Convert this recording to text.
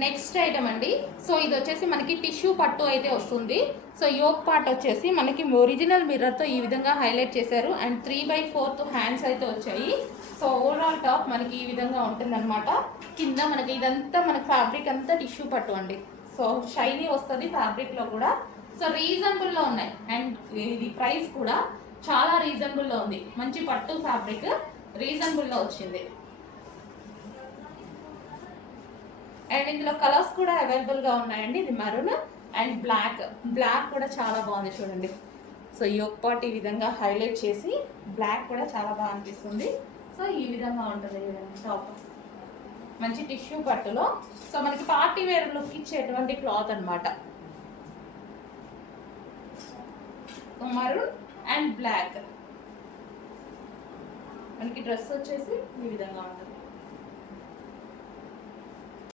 Next item అండి. So ఇది వచ్చేసి మనకి టిష్యూ పట్టు అయితే వస్తుంది. సో యోక్ పార్ట్ వచ్చేసి మనకి ఒరిజినల్ మిర్రర్తో ఈ విధంగా హైలైట్ చేశారు. అండ్ 3/4 హ్యాండ్స్ అయితే వచ్చాయి. సో ఓవరాల్ టాప్ మనకి ఈ విధంగా ఉంటుందన్నమాట. కింద మనకి ఇదంతా మనకి ఫ్యాబ్రిక్ అంతా టిష్యూ పట్టు అండి. సో షైనీ వస్తుంది ఫ్యాబ్రిక్లో కూడా. సో రీజనబుల్లో ఉన్నాయి. అండ్ ఇది ప్రైస్ కూడా చాలా రీజనబుల్లో ఉంది. మంచి పట్టు ఫ్యాబ్రిక్ రీజనబుల్లో వచ్చింది. అండ్ ఇందులో కలర్స్ కూడా అవైలబుల్గా ఉన్నాయండి. ఇది మెరూన్ అండ్ బ్లాక్ కూడా చాలా బాగుంది చూడండి. సో యోక్ పార్ట్ ఈ విధంగా హైలైట్ చేసి బ్లాక్ కూడా చాలా బాగా అనిపిస్తుంది. సో ఈ విధంగా ఉంటుంది టాప్, మంచి టిష్యూ పట్టులో. సో మనకి పార్టీ వేర్ లుక్ ఇచ్చేటువంటి క్లాత్ అనమాట. మరూన్ అండ్ బ్లాక్ మనకి డ్రెస్ వచ్చేసి ఈ విధంగా ఉంటుంది.